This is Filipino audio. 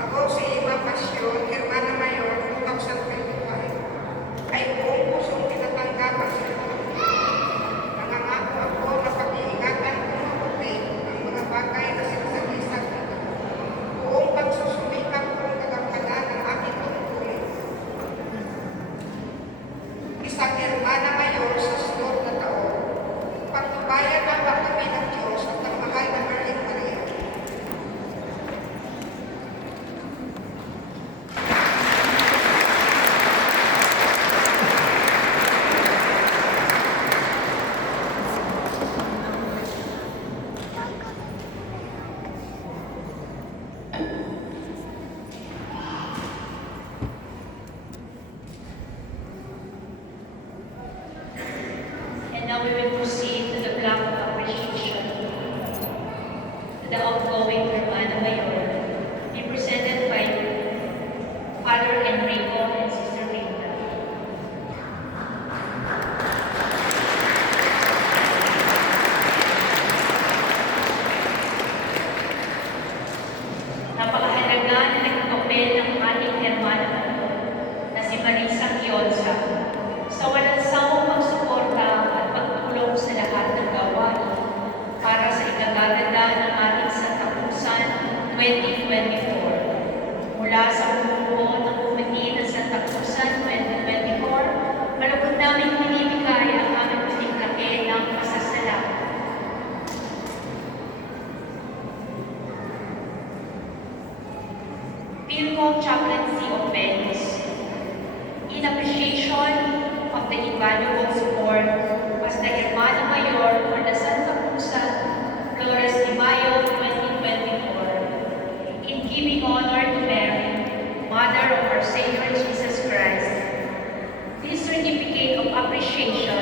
Ako si Eva Pasyon, Hermana Mayor, 2025, ay buong pusong tinatanggap ang sitwasyon. Nangangako ako na pag-iingatan ko mabuti ang mga bagay na sinasagisag nito. Buong pagsusumikap kong kagampanan ng aking tungkulin. Isang Hermana Mayor sa sunod na taon, pagtubayan ang kami ng Diyos at ng mahal na Virgin Maria. And now we will proceed to the block of appreciation. The outgoing Hermana Mayor, be presented by Father Enrico and Sister Rita. Napakahalaga na naging papel ng ating Hermana Mayor na si Marisa Quionza sa walang sawang pagsuporta at pagtulong sa lahat ng gawain para sa ikagaganda ng ating Santa Cruzan 2024. Mula sa bumubuo ng Committee ng Santa Cruzan 2024, malugod namin binibigay ang aming pinigkake ng pasasalamat. Pilcom Chaplaincy of Venice, in appreciation of the invaluable support as the Hermana Mayor for the Santa Cruzan Flores de Mayo 2024, in giving honor to Mary, Mother of our Savior Jesus Christ. This certificate of appreciation